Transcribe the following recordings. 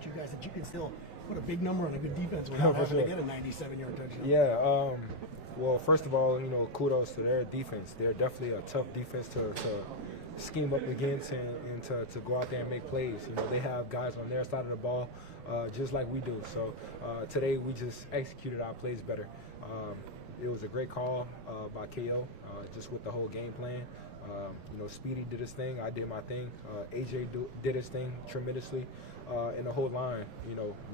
about you guys that you can still put a big number on a good defense without having to get a 97-yard touchdown. Yeah. Well, first of all, kudos to their defense. They're definitely a tough defense to scheme up against and to go out there and make plays. They have guys on their side of the ball just like we do. So today we just executed our plays better. It was a great call by KO just with the whole game plan. Speedy did his thing. I did my thing. AJ did his thing tremendously. And the whole line,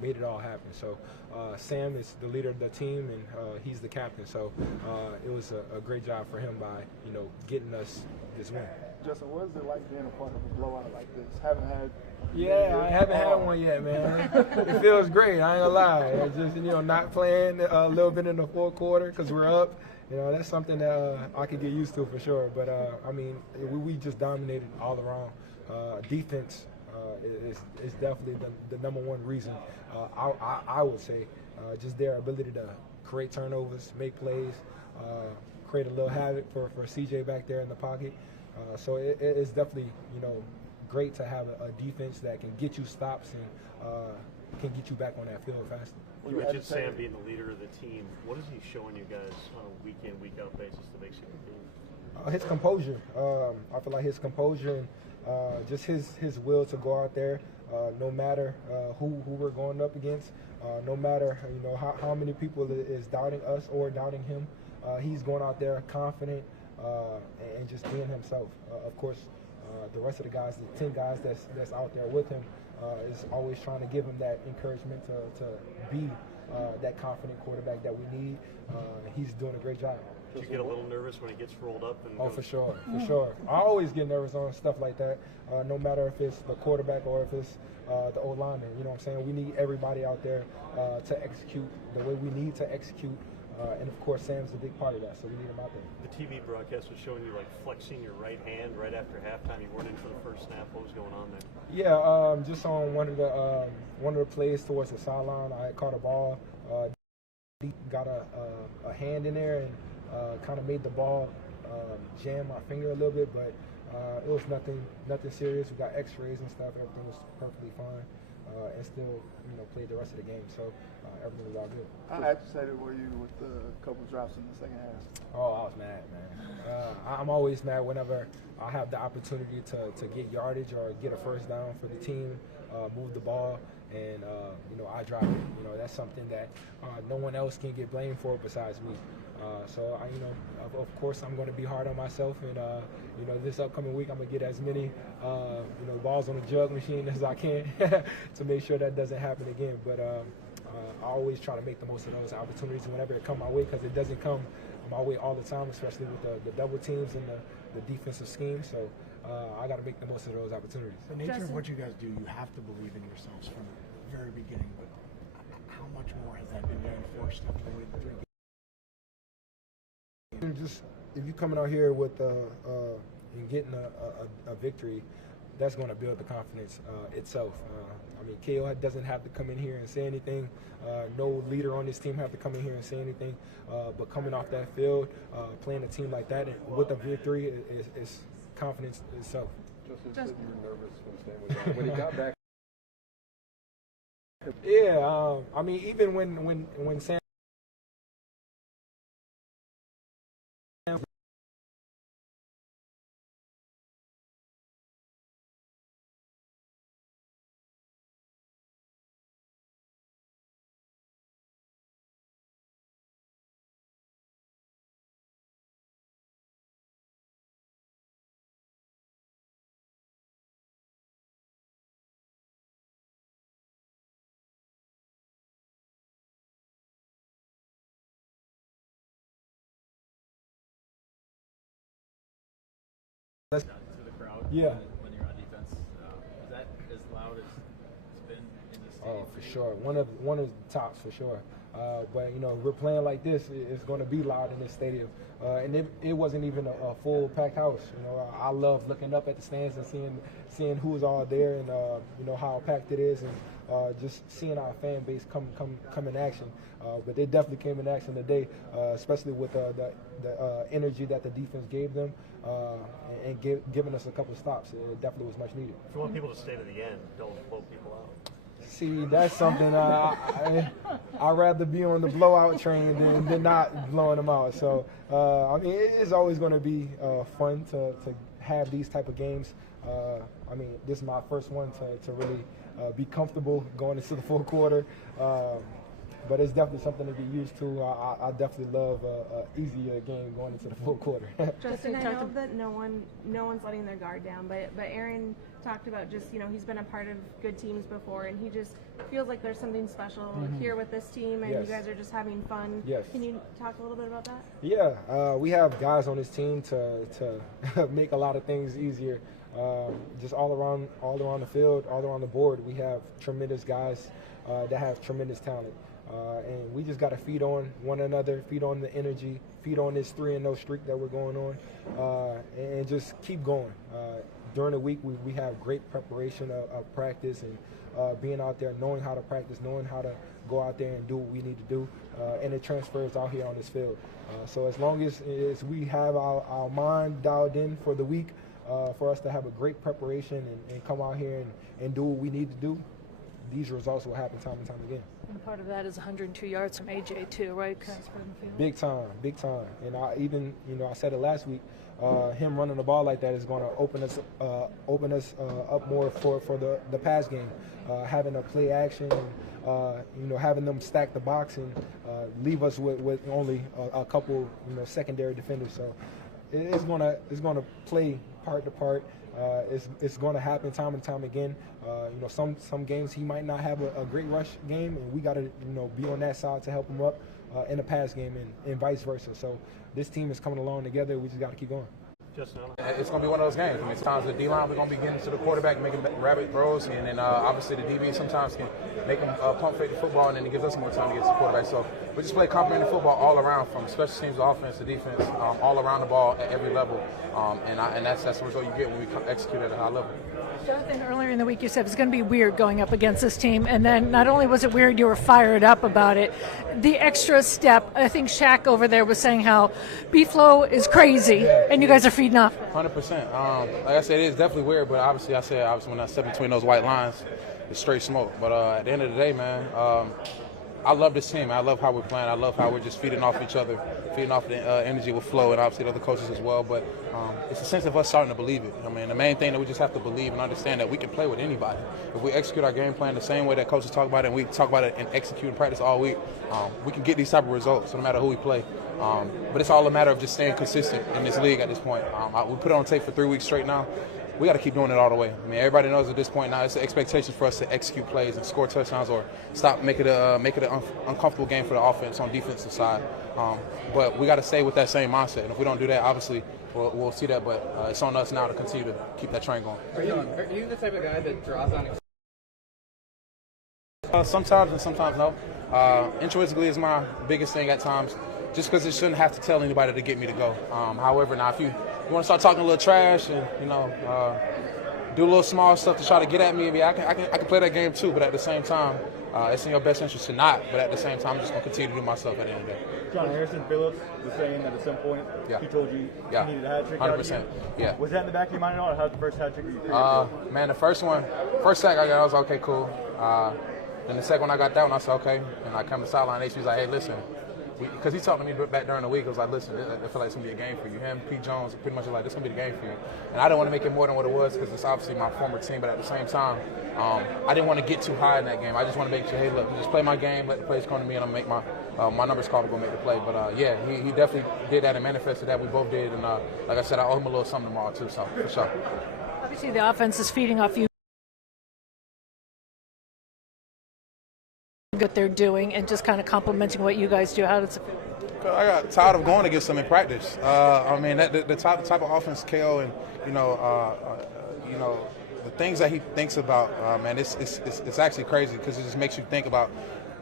made it all happen. So Sam is the leader of the team, and he's the captain. So it was a great job for him by, getting us this win. Justin, what is it like being a part of a blowout like this? I haven't had one yet, man. It feels great. I ain't gonna lie. It's just, not playing a little bit in the fourth quarter because we're up. That's something that I could get used to for sure. But, we just dominated all around. Defense is definitely the number one reason. I would say just their ability to create turnovers, make plays, create a little havoc for CJ back there in the pocket. So it's definitely, great to have a defense that can get you stops and can get you back on that field faster. You mentioned Sam being the leader of the team. What is he showing you guys on a week-in, week-out basis that makes you compete? His composure. I feel like his composure and just his will to go out there, no matter who we're going up against, no matter how many people is doubting us or doubting him. He's going out there confident and just being himself. Of course, the rest of the guys, the 10 guys that's out there with him, is always trying to give him that encouragement to be that confident quarterback that we need. He's doing a great job. Do you get a little nervous when he gets rolled up? For sure. I always get nervous on stuff like that, no matter if it's the quarterback or if it's the O-lineman. You know what I'm saying? We need everybody out there to execute the way we need to execute. And, of course, Sam's a big part of that, so we need him out there. The TV broadcast was showing you, flexing your right hand right after halftime. You weren't in for the first snap. What was going on there? Yeah, just on one of the plays towards the sideline, I caught a ball, got a hand in there, and kind of made the ball jam my finger a little bit, but it was nothing serious. We got X-rays and stuff. Everything was perfectly fine. And still, played the rest of the game. So everything was all good. How agitated were you with the couple drops in the second half? Oh, I was mad, man. I'm always mad whenever I have the opportunity to get yardage or get a first down for the team, move the ball, and I drop it. That's something that no one else can get blamed for besides me. So of course, I'm going to be hard on myself, and this upcoming week, I'm going to get as many balls on the jug machine as I can to make sure that doesn't happen again. But I always try to make the most of those opportunities whenever it come my way, because it doesn't come my way all the time, especially with the double teams and the defensive scheme. So I got to make the most of those opportunities. The nature of what you guys do, you have to believe in yourselves from the very beginning. But how much more has that been reinforced after the way the 3 games? Just if you're coming out here with and getting a victory, that's going to build the confidence itself. KO doesn't have to come in here and say anything. No leader on this team have to come in here and say anything. But coming off that field, playing a team like that with a victory is confidence itself. Justin said you were nervous when Sam was out. When he got back. Yeah, even when Sam. To the crowd. Yeah. When you're on defense, is that as loud as it's been in the stadium? Oh, for sure. One of the tops for sure. But we're playing like this. It's going to be loud in this stadium. And it wasn't even a full packed house. I love looking up at the stands and seeing who's all there and how packed it is, and just seeing our fan base come in action. But they definitely came in action today, especially with the energy that the defense gave them and giving us a couple of stops. It definitely was much needed. If you want people to stay to the end, don't blow people out. See, that's something I'd rather be on the blowout train than not blowing them out. So, I mean, it's always going to be fun to have these type of games. I mean, this is my first one to really be comfortable going into the fourth quarter. But it's definitely something to get used to. I definitely love an easier game going into the fourth quarter. Justin, I know that no one's letting their guard down, but Aaron talked about just, he's been a part of good teams before, and he just feels like there's something special here with this team, and you guys are just having fun. Yes. Can you talk a little bit about that? Yeah, we have guys on this team to make a lot of things easier. Just all around the field, all around the board, we have tremendous guys that have tremendous talent. And we just got to feed on one another, feed on the energy, feed on this 3-0 streak that we're going on, and just keep going. During the week, we have great preparation of practice and being out there, knowing how to practice, knowing how to go out there and do what we need to do, and it transfers out here on this field. So as long as we have our mind dialed in for the week, for us to have a great preparation and come out here and do what we need to do, these results will happen time and time again. And part of that is 102 yards from AJ too, right? Big time. And I said it last week. Him running the ball like that is going to open us up more for the pass game. Having a play action, and, having them stack the box and leave us with only a couple secondary defenders. So it's going to play part to part. It's going to happen time and time again. Some games he might not have a great rush game, and we got to be on that side to help him up in the pass game, and vice versa. So this team is coming along together. We just got to keep going. It's going to be one of those games. I mean, it's times the D-line, we're going to be getting to the quarterback, making rapid throws, and then obviously the DB sometimes can make them pump fake the football, and then it gives us more time to get to the quarterback. So we just play complimentary football all around, from special teams to offense to defense, all around the ball at every level, and that's the result you get when we execute at a high level. Jonathan, earlier in the week you said it was going to be weird going up against this team, and then not only was it weird, you were fired up about it. The extra step, I think Shaq over there was saying how B-Flow is crazy, and you guys are feeding off. 100%. Like I said, it is definitely weird, but obviously when I step between those white lines, it's straight smoke. But at the end of the day, man, I love this team. I love how we're playing. I love how we're just feeding off each other, feeding off the energy with Flo and obviously the other coaches as well. But it's a sense of us starting to believe it. I mean, the main thing that we just have to believe and understand that we can play with anybody. If we execute our game plan the same way that coaches talk about it, and we talk about it and execute and practice all week, we can get these type of results no matter who we play. But it's all a matter of just staying consistent in this league at this point. We put it on tape for 3 weeks straight now. We got to keep doing it all the way. I mean, everybody knows at this point now it's the expectation for us to execute plays and score touchdowns or stop make it an uncomfortable game for the offense on defensive side. But we got to stay with that same mindset. And if we don't do that, obviously we'll see that. But it's on us now to continue to keep that train going. Are you the type of guy that draws on? Sometimes and sometimes no. Intrinsically is my biggest thing at times, just because it shouldn't have to tell anybody to get me to go. However, now if you want to start talking a little trash and do a little small stuff to try to get at me, I can play that game too. But at the same time, it's in your best interest to not. But at the same time, I'm just going to continue to do myself at the end of the day. John Harrison Phillips was saying that at some point he told you you needed a hat trick. 100%. Yeah. Was that in the back of your mind at all? Or how the first hat trick you man, the first sack I got, I was okay, cool. Then the second one I got that one, I said okay. And I come to the sideline, he was like, hey, listen. Because he talked to me back during the week. I was like, listen, I feel like it's going to be a game for you. Him, Pete Jones, pretty much like, this is going to be the game for you. And I didn't want to make it more than what it was because it's obviously my former team. But at the same time, I didn't want to get too high in that game. I just want to make sure, hey, look, just play my game, let the plays come to me, and I'm going to make my numbers call to go make the play. But, yeah, he definitely did that and manifested that. We both did. And, like I said, I owe him a little something tomorrow, too, so for sure. Obviously, the offense is feeding off you. What they're doing and just kind of complimenting what you guys do. How does it feel? I got tired of going against them in practice. I mean, the type of offense KO and the things that he thinks about, man, it's actually crazy because it just makes you think about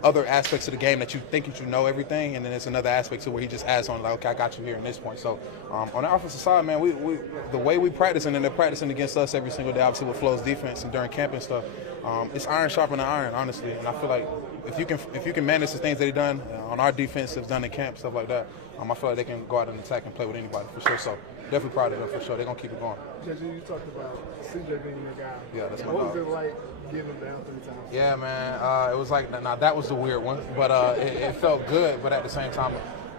other aspects of the game that you think that you know everything, and then there's another aspect to where he just adds on like, okay, I got you here in this point. So on the offensive side, man, we the way we practice, and then they're practicing against us every single day, obviously with Flo's defense and during camp and stuff. It's iron sharpening iron, honestly, and I feel like if you can manage the things that he done on our defense, has done in camp, stuff like that, I feel like they can go out and attack and play with anybody for sure. So definitely proud of them for sure. They're gonna keep it going. Jesse, you talked about CJ being your guy. Yeah, that's my What dog. was it like getting him down 3 times? Yeah, man. It was like, now that was the weird one, but it felt good. But at the same time,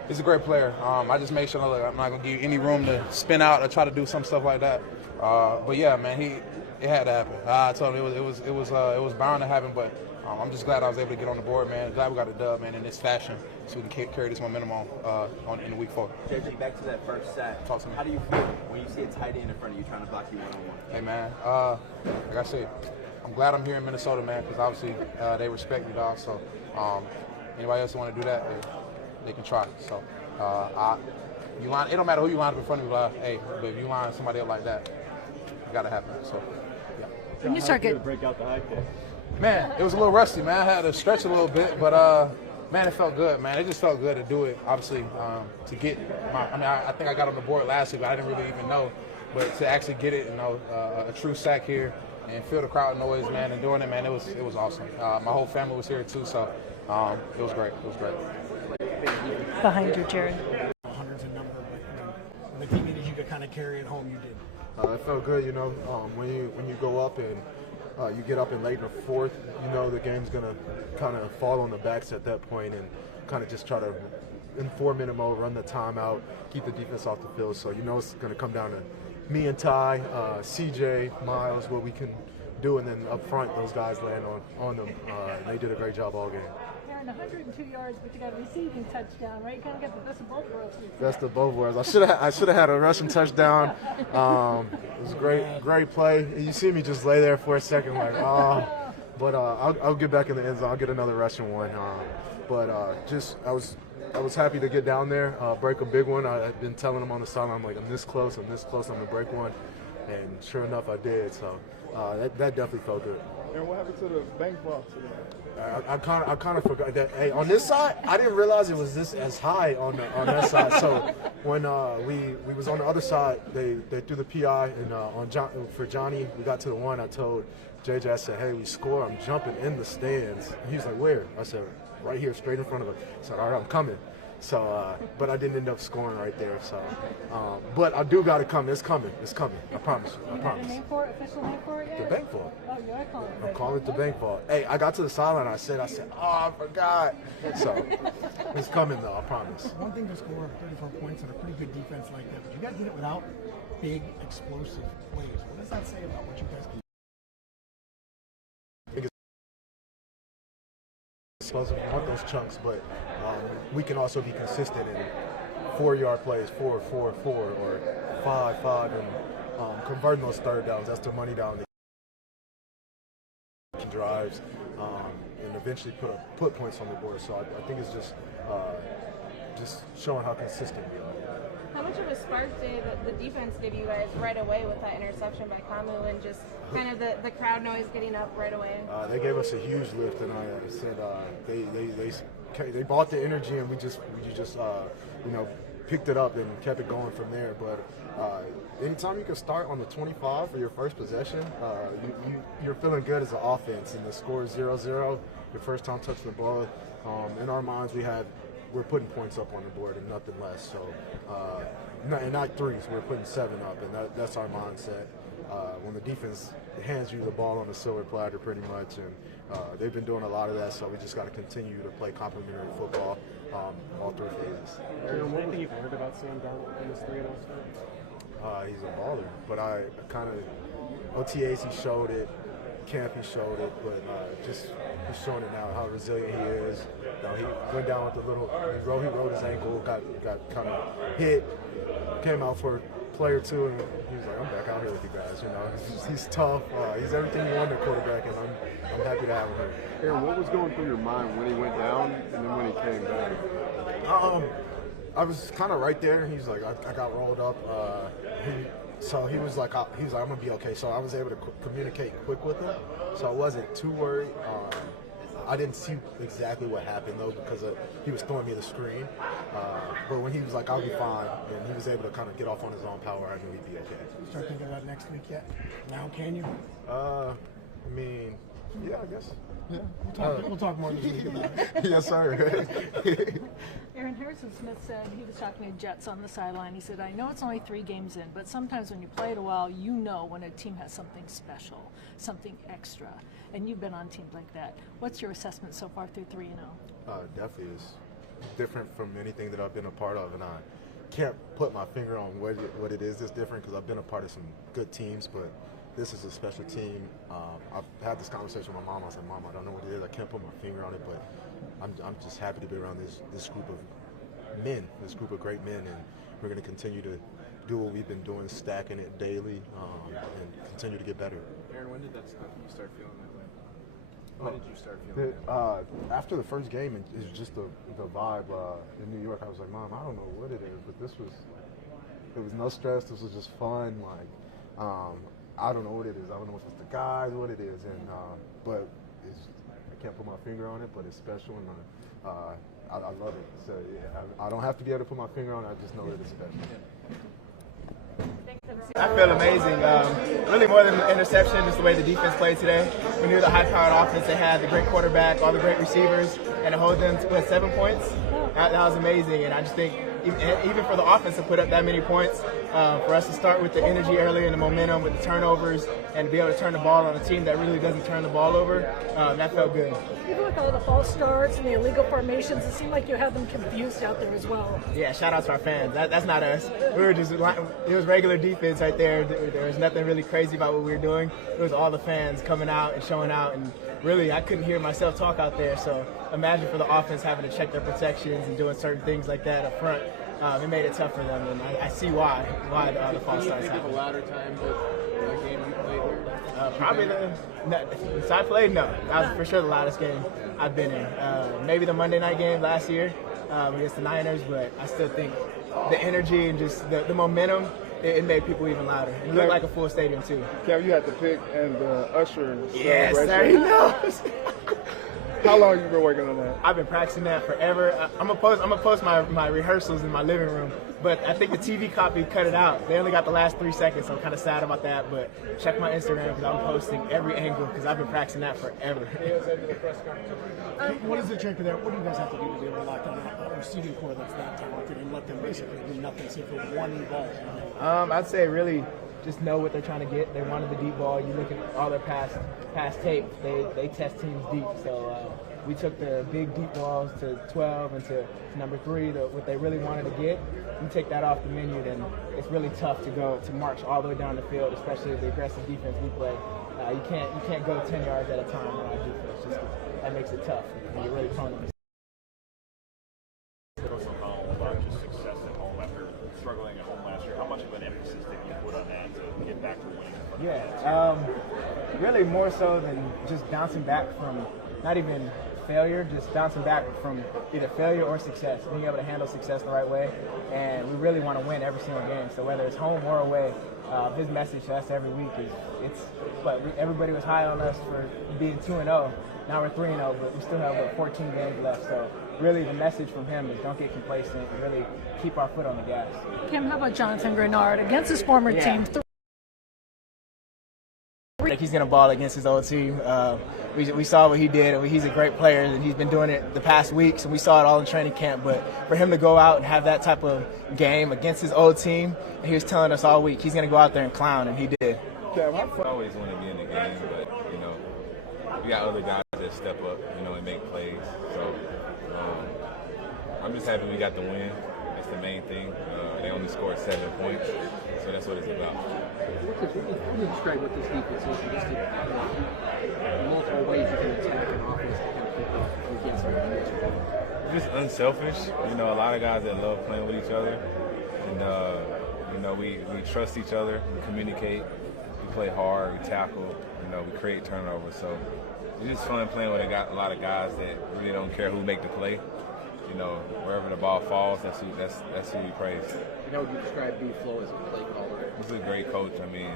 he's a great player. I just made sure I'm not gonna give you any room to spin out or try to do some stuff like that. But yeah, man, it had to happen. I told him it was bound to happen. But I'm just glad I was able to get on the board, man. Glad we got the dub, man, in this fashion, so we can carry this momentum on in the week 4. JJ, back to that first sack. Talk to me. How do you feel when you see a tight end in front of you trying to block you one-on-one? Hey, man. Like I said, I'm glad I'm here in Minnesota, man, because obviously they respect me, dog. So anybody else who want to do that, they can try. So you line. It don't matter who you line up in front of me, but if you line somebody up like that, it got to happen. So yeah. When you start getting break out the high kick. Man, it was a little rusty, man. I had to stretch a little bit, but man, it felt good, man. It just felt good to do it, obviously, to get I think I got on the board last week, but I didn't really even know. But to actually get it, a true sack here and feel the crowd noise, man, and doing it, man, it was awesome. My whole family was here too, so it was great. It was great. behind you, Jared. Hundreds in number, but the team needed you to kind of carry it home. You did. It felt good, when you go up and you get up in late in the 4th, the game's going to kind of fall on the backs at that point and kind of just try to, in 4-minute mode, run the timeout, keep the defense off the field. So it's going to come down to me and Ty, CJ, Miles, what we can do, and then up front, those guys land on them. They did a great job all game. Aaron, 102 yards, but you got a receiving touchdown, right? You kind of got the best of both worlds. Best of both worlds. I should have had a rushing touchdown. It was a great play. You see me just lay there for a second, like, oh. But I'll get back in the end zone. I'll get another rushing one. I was happy to get down there, break a big one. I've been telling them on the sideline, I'm like, I'm this close, I'm gonna break one, and sure enough, I did. So that definitely felt good. And what happened to the bank vault today? I kind of forgot that. Hey, on this side, I didn't realize it was this as high on that side. So when we was on the other side, they threw the PI, and for Johnny, we got to the 1. I told JJ, I said, hey, we score. I'm jumping in the stands. And he was like, where? I said, right here, straight in front of us. I said, all right, I'm coming. So, but I didn't end up scoring right there. So, but I do got to come. It's coming. I promise you. I promise. You got a name for it? Official name for it yet? The bank vault. Oh, you are calling it. I'm calling it the bank vault. Hey, I got to the sideline. I said, oh, I forgot. So, it's coming though. I promise. One thing to score 34 points on a pretty good defense like that, but you guys did it without big explosive plays. What does that say about what you guys can do? Explosive. We want those chunks, but we can also be consistent in 4-yard plays, 4, 4, 4, or 5, 5, and converting those third downs. That's the money down. Drives and eventually put points on the board. So I think it's just showing how consistent we are. How much of a spark did the defense give you guys right away with that interception by Kamu and just kind of the crowd noise getting up right away? They gave us a huge lift, and I said they bought the energy, and we just picked it up and kept it going from there. But anytime you can start on the 25 for your first possession, you're feeling good as an offense, and the score is 0-0. Your first time touching the ball. In our minds, we're putting points up on the board and nothing less. So, and not threes, we're putting 7 up, and that's our mindset. When the defense hands you the ball on a silver platter, pretty much, and they've been doing a lot of that. So we just got to continue to play complementary football, all 3 phases. Aaron, what do you learned about Sam Darnold in this 3-0 start? He's a baller, but I kind of OTAs he showed it, camp he showed it, but just he's showing it now how resilient he is. He went down with a little, he rolled his ankle, got kind of hit, came out for a play or 2, and he was like, I'm back out here with you guys. He's tough. He's everything you want in a quarterback, and I'm happy to have him here. Aaron, what was going through your mind when he went down and then when he came back? I was kind of right there. He's like, I got rolled up. So he was like, I'm gonna be okay. So I was able to communicate quick with him. So I wasn't too worried. I didn't see exactly what happened though because he was throwing me the screen. But when he was like, I'll be fine, and he was able to kind of get off on his own power, I knew he'd be okay. Start thinking about next week yet? Now can you? I mean, yeah, I guess. Yeah, we'll talk more this week about it. Yes, sir. Aaron Harrison Smith said, he was talking to Jets on the sideline, he said, I know it's only 3 games in, but sometimes when you play it a while, you know when a team has something special, something extra, and you've been on teams like that. What's your assessment so far through 3-0? Definitely is different from anything that I've been a part of, and I can't put my finger on what it is that's different because I've been a part of some good teams, but this is a special team. I've had this conversation with my mom. I said, Mom, I don't know what it is. I can't put my finger on it, but I'm just happy to be around this group of men, this group of great men, and we're going to continue to do what we've been doing, stacking it daily, and continue to get better. Aaron, when did that start? You start feeling that way? When did you start feeling that? After the first game, it's just the vibe in New York. I was like, Mom, I don't know what it is, but it was no stress. This was just fun. Like, I don't know what it is. I don't know if it's the guys, what it is, and but I can't put my finger on it, but it's special, and I love it. So yeah, I don't have to be able to put my finger on it. I just know that it's special. I feel amazing. Really more than the interception, just the way the defense played today. We knew the high-powered offense they had, the great quarterback, all the great receivers, and to hold them to 7 points, that was amazing. And I just think even for the offense to put up that many points, for us to start with the energy early and the momentum with the turnovers and be able to turn the ball on a team that really doesn't turn the ball over, that felt good. Even with all the false starts and the illegal formations, it seemed like you had them confused out there as well. Yeah, shout out to our fans. That's not us. We were just, it was regular defense right there. There was nothing really crazy about what we were doing. It was all the fans coming out and showing out, and really I couldn't hear myself talk out there. So imagine for the offense having to check their protections and doing certain things like that up front. It made it tough for them, and I see why the false starts happen. Did you think of a louder time the game you played here? Probably since I played, no. That was for sure the loudest game I've been in. Maybe the Monday night game last year against the Niners, but I still think the energy and just the momentum, it made people even louder. It looked like a full stadium too. Cam, you had the pick and the usher. Yes, sir, he knows. How long have you been working on that? I've been practicing that forever. I'm gonna post my rehearsals in my living room, but I think the TV copy cut it out. They only got the last 3 seconds, so I'm kind of sad about that. But check my Instagram because I'm posting every angle because I've been practicing that forever. What is the trick of that? What do you guys have to do to be able to lock down a receiving core that's that talented and let them basically do nothing except for one ball? I'd say really just know what they're trying to get. They wanted the deep ball. You look at all their past tape. They test teams deep. So we took the big deep balls to 12 and to number 3. What they really wanted to get. You take that off the menu, then it's really tough to march all the way down the field, especially the aggressive defense we play. You can't go 10 yards at a time on our defense. That makes it tough when you're really prone to mistakes. About just success at home after struggling at home last year. How much of an emphasis did you put on that to get back to winning? Yeah, really more so than just bouncing back from not even failure, just bouncing back from either failure or success, being able to handle success the right way. And we really want to win every single game. So whether it's home or away, his message to us every week is everybody was high on us for being 2-0. Now we're 3-0, but we still have 14 games left. So really the message from him is don't get complacent and really keep our foot on the gas. Kim, how about Jonathan Greenard against his former team? I think he's going to ball against his old team. We saw what he did. He's a great player, and he's been doing it the past weeks, and we saw it all in training camp. But for him to go out and have that type of game against his old team, he was telling us all week he's going to go out there and clown, and he did. I always want to be in the game, but, you know, we got other guys that step up, you know, and make plays. So I'm just happy we got the win. That's the main thing. They only scored 7 points, so that's what it's about. How do you describe what this defense is? Just multiple ways you can attack an offense to kind of pick up against them. Just unselfish. You know, a lot of guys that love playing with each other, and you know, we trust each other. We communicate. We play hard. We tackle. You know, we create turnovers. So it's just fun playing with a lot of guys that really don't care who make the play. You know, wherever the ball falls, that's who we praise. How would you describe B-Flow as a play caller? He's a great coach. I mean,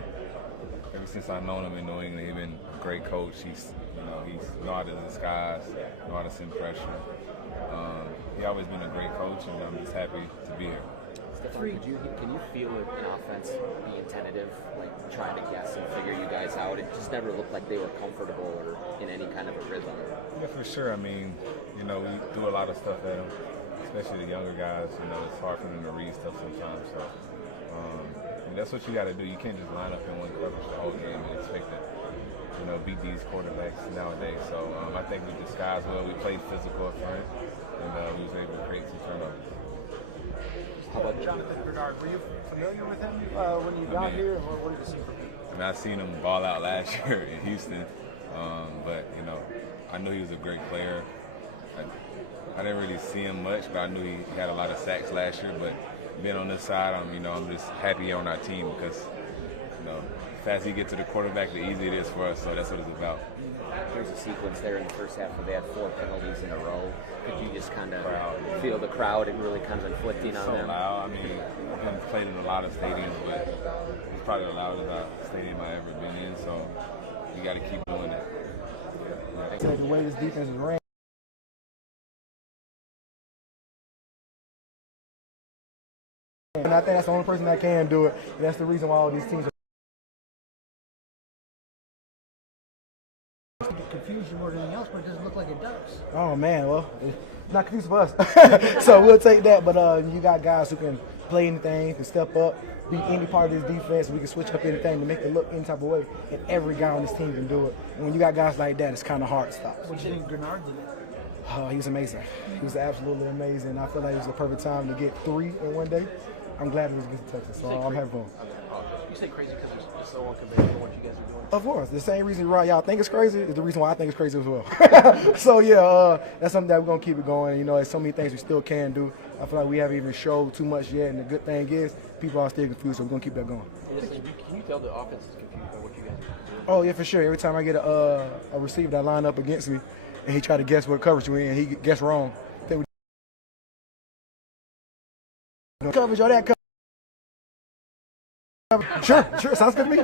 ever since I've known him in New England, he's been a great coach. He's know how to disguise, know how to send pressure. He's always been a great coach, and I'm just happy to be here. Stephon, can you feel an offense being tentative, like trying to guess and figure you guys out? It just never looked like they were comfortable or in any kind of a rhythm. Yeah, for sure. I mean, we do a lot of stuff at them, especially the younger guys. It's hard for them to read stuff sometimes. So that's what you got to do. You can't just line up in one coverage the whole game and expect to, beat these quarterbacks nowadays. So I think we disguised well. We played physical up front, and we was able to create some turnovers. How about Jonathan Greenard? Were you familiar with him when you got here, or what did you see from him? I seen him ball out last year in Houston, but I knew he was a great player. I didn't really see him much, but I knew he had a lot of sacks last year. But being on this side, I'm just happy on our team because the faster you get to the quarterback, the easier it is for us. So that's what it's about. There's a sequence there in the first half where they had 4 penalties in a row. Could you just kind of feel the crowd and really kind of inflicting on them? So loud. I mean, I haven't played in a lot of stadiums, but it's probably the loudest stadium I've ever been in. So you got to keep doing it. The way this defense is ran. And I think that's the only person that can do it. And that's the reason why all these teams are confused you more than anything else, but it doesn't look like it does. Oh man, well, it's not confused for us. So we'll take that. But you got guys who can play anything, can step up, be any part of this defense. We can switch up anything to make it look any type of way. And every guy on this team can do it. And when you got guys like that, it's kind of hard to stop. What do you think Greenard did? He was amazing. He was absolutely amazing. I feel like it was the perfect time to get 3 in one day. I'm glad it was against Texas, so I'm having fun. You say crazy because it's so unconventional what you guys are doing? Of course. The same reason y'all think it's crazy is the reason why I think it's crazy as well. So, that's something that we're going to keep it going. There's so many things we still can do. I feel like we haven't even showed too much yet, and the good thing is people are still confused, so we're going to keep that going. Can you tell the offense is confused by what you guys are doing? Oh, yeah, for sure. Every time I get a receiver that line up against me, and he try to guess what coverage we're in, and he guess wrong. Coverage or that coverage. Sure, sounds good to me.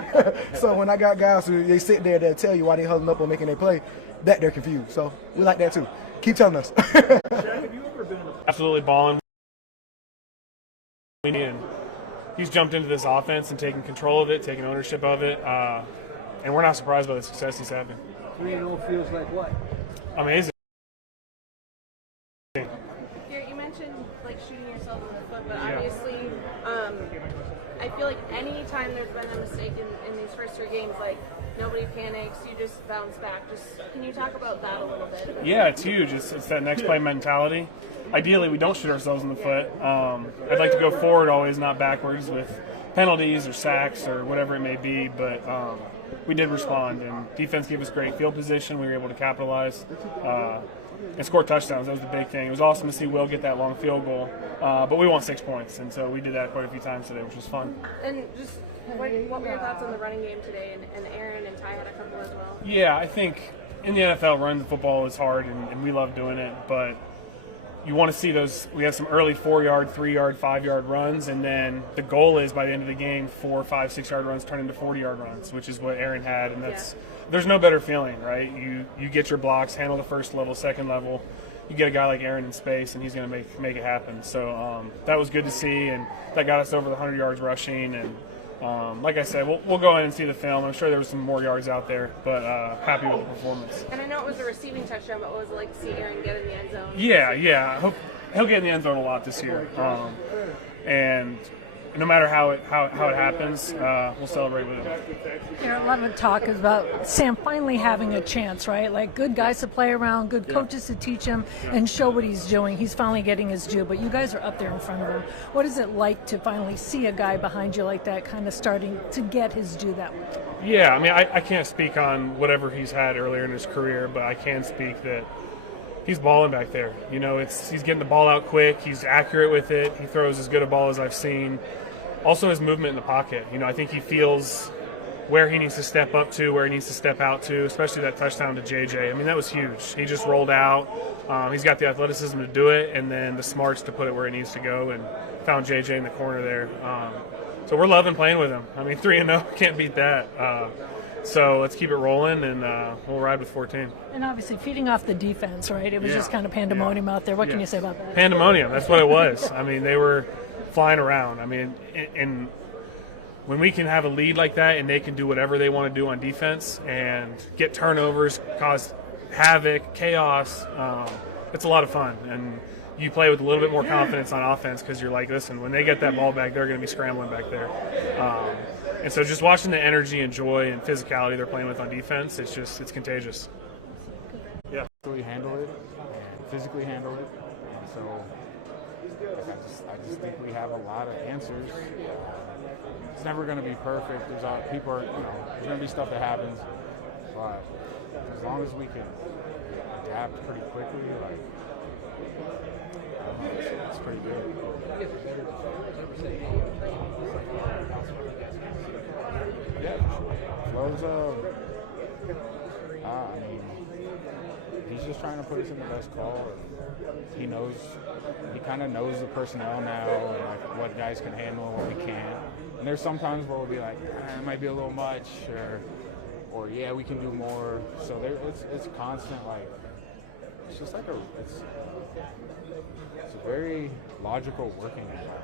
So when I got guys who they sit there, they'll tell you why they huddling up or making their play, that they're confused. So we like that too. Keep telling us. Have you ever been absolutely balling? And he's jumped into this offense and taken control of it, taking ownership of it, and we're not surprised by the success he's having. 3-0 feels like what? Amazing. Garrett, you mentioned shooting yourself in the foot, but obviously, I feel like any time there's been a mistake in these first 3 games, nobody panics, you just bounce back. Can you talk about that a little bit? Yeah, it's huge. It's that next play mentality. Ideally, we don't shoot ourselves in the foot. I'd like to go forward always, not backwards with penalties or sacks or whatever it may be, but we did respond, and defense gave us great field position. We were able to capitalize and score touchdowns. That was the big thing. It was awesome to see Will get that long field goal, but we won 6 points, and so we did that quite a few times today, which was fun. And just what were your thoughts on the running game today? And Aaron and Ty had a couple as well. Yeah, I think in the NFL, running the football is hard, and we love doing it, but you want to see those. We have some early 4-yard, 3-yard, 5-yard runs, and then the goal is by the end of the game, 4, 5, 6-yard runs turn into 40-yard runs, which is what Aaron had, and there's no better feeling, right? You get your blocks, handle the first level, second level. You get a guy like Aaron in space, and he's going to make it happen. So that was good to see, and that got us over the 100 yards rushing. And like I said, we'll go in and see the film. I'm sure there was some more yards out there, but happy with the performance. And I know it was a receiving touchdown, but what was it like to see Aaron get in the end zone? Yeah. He'll get in the end zone a lot this year. And no matter how it happens, we'll celebrate with him. A lot of talk is about Sam finally having a chance, right? Like good guys to play around, good coaches to teach him and show what he's doing. He's finally getting his due, but you guys are up there in front of him. What is it like to finally see a guy behind you like that kind of starting to get his due that way? Yeah, I mean, I can't speak on whatever he's had earlier in his career, but I can speak that he's balling back there. He's getting the ball out quick. He's accurate with it. He throws as good a ball as I've seen. Also his movement in the pocket. I think he feels where he needs to step up to, where he needs to step out to, especially that touchdown to JJ. I mean, that was huge. He just rolled out. He's got the athleticism to do it and then the smarts to put it where it needs to go, and found JJ in the corner there. So we're loving playing with him. I mean, 3-0, can't beat that. So let's keep it rolling, and we'll ride with 14. And obviously feeding off the defense, right? It was just kind of pandemonium out there. What can you say about that? Pandemonium, that's what it was. I mean, they were flying around. I mean, and when we can have a lead like that and they can do whatever they want to do on defense and get turnovers, cause havoc, chaos, it's a lot of fun. And you play with a little bit more confidence on offense because you're like, listen, when they get that ball back, they're going to be scrambling back there. And so just watching the energy and joy and physicality they're playing with on defense, it's contagious. Yeah. Physically handle it and physically handle it. And so I just think we have a lot of answers. It's never going to be perfect. There's there's going to be stuff that happens, but as long as we can adapt pretty quickly, it's pretty good. Yeah, Flo's I mean, he's just trying to put us in the best call. He kind of knows the personnel now and what guys can handle and what we can't. And there's sometimes where we'll be like, it might be a little much, or yeah, we can do more. So it's constant, it's just it's a very logical working environment.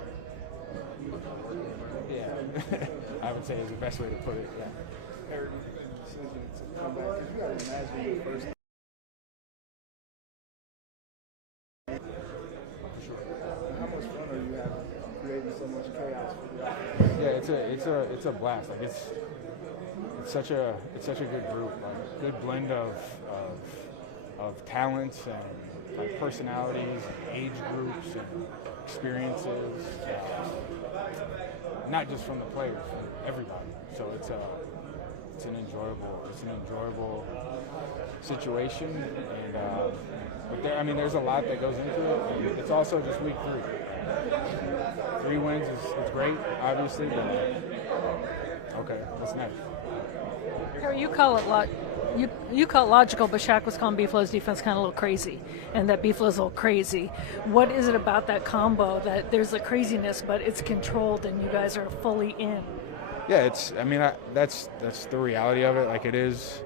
Yeah, I would say is the best way to put it. Yeah. Eric, decision to come back. You gotta imagine your first. How much fun are you having creating so much chaos for the offense? Yeah, it's a blast. It's such a good group. Good blend of talents and personalities, and age groups, and experiences. Not just from the players, from everybody. So it's an enjoyable situation, and but there's a lot that goes into it. And it's also just week 3. 3 wins is great, obviously, but okay, what's next? Harry, you call it logical, but Shaq was calling B-Flow's defense kind of a little crazy, and that B-Flow's a little crazy. What is it about that combo that there's a craziness, but it's controlled and you guys are fully in? Yeah, that's the reality of it. It is.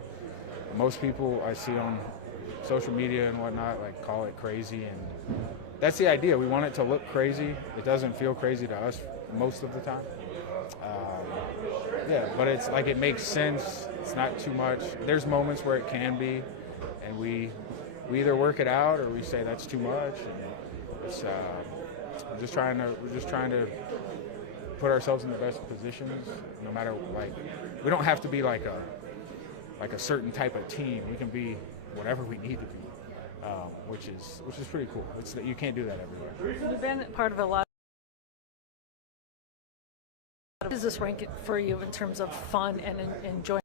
Most people I see on social media and whatnot call it crazy, and that's the idea. We want it to look crazy. It doesn't feel crazy to us most of the time. Yeah, but it's it makes sense. It's not too much. There's moments where it can be, and we either work it out or we say that's too much. And it's we're just trying to put ourselves in the best positions. No matter we don't have to be like a certain type of team. We can be whatever we need to be, which is pretty cool. You can't do that everywhere. You've been part of a lot. How does this rank it for you in terms of fun and enjoyment?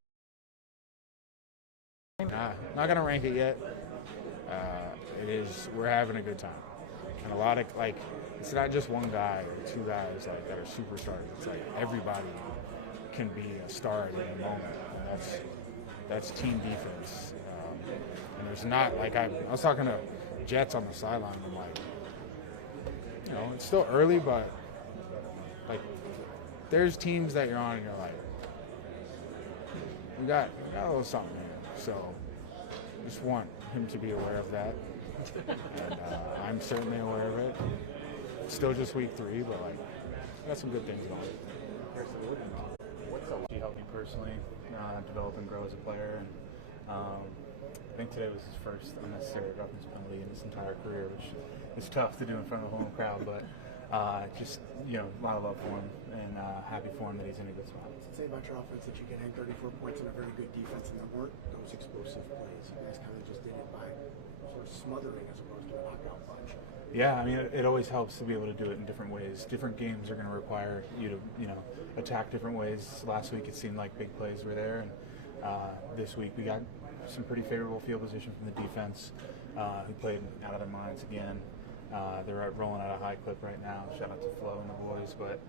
Not gonna rank it yet. It is. We're having a good time, and a lot of it's not just one guy or 2 guys that are superstars. It's everybody can be a star at any moment, and that's team defense. And there's not I was talking to Jets on the sideline. I'm it's still early, but there's teams that you're on and you're we got a little something here. So just want him to be aware of that. And I'm certainly aware of it. It's still just week 3, but got some good things going. What's it like to help you personally develop and grow as a player? And I think today was his first unnecessary roughness penalty in his entire career, which is tough to do in front of a home crowd, but just a lot of love for him and happy for him that he's in a good spot. Say about your offense that you can hang 34 points in a very good defense, and there weren't those explosive plays. You guys kind of just did it by sort of smothering as opposed to a knockout punch. Yeah, it always helps to be able to do it in different ways. Different games are going to require you to attack different ways. Last week it seemed like big plays were there, and this week we got some pretty favorable field position from the defense, who played out of their minds again. They're rolling at a high clip right now. Shout out to Flo and the boys. But,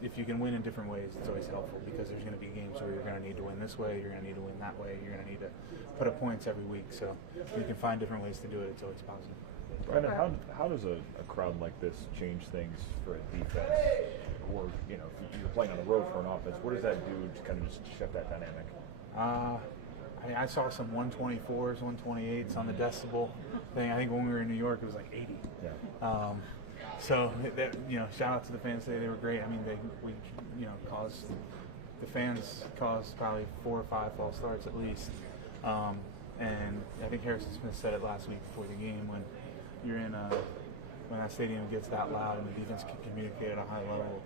if you can win in different ways, it's always helpful because there's going to be games where you're going to need to win this way, you're going to need to win that way, you're going to need to put up points every week. So if you can find different ways to do it, it's always positive. Brandon, how does a crowd like this change things for a defense? Or, if you're playing on the road for an offense, what does that do to kind of just shift that dynamic? I saw some 124s, 128s on the decibel thing. I think when we were in New York, it was 80. Yeah. So, shout out to the fans today. They were great. I mean, fans caused probably 4 or 5 false starts at least. And I think Harrison Smith said it last week before the game, when you're when that stadium gets that loud and the defense can communicate at a high level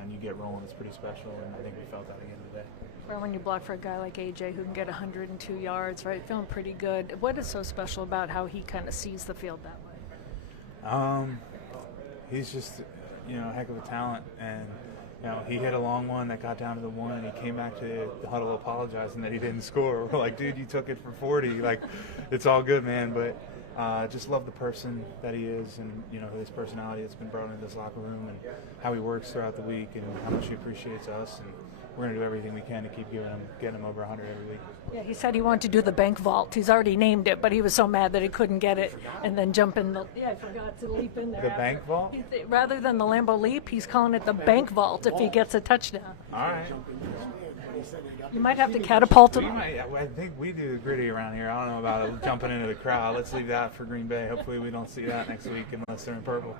and you get rolling, it's pretty special. And I think we felt that again today. Well, when you block for a guy like AJ who can get 102 yards, right, feeling pretty good. What is so special about how he kind of sees the field that way? He's just, a heck of a talent. And, he hit a long one that got down to the 1, and he came back to the huddle apologizing that he didn't score. We're like, dude, you took it for 40. Like, it's all good, man. But just love the person that he is, and, his personality that's been brought into this locker room, and how he works throughout the week, and how much he appreciates us. And we're going to do everything we can to keep getting him over 100 every week. Yeah, he said he wanted to do the bank vault. He's already named it, but he was so mad that he couldn't get it and then jump in the... Yeah, I forgot to leap in there. The bank vault? Rather than the Lambeau leap, he's calling it the bank vault if he gets a touchdown. All right. You might have to catapult him. I think we do the gritty around here. I don't know about jumping into the crowd. Let's leave that for Green Bay. Hopefully we don't see that next week unless they're in purple.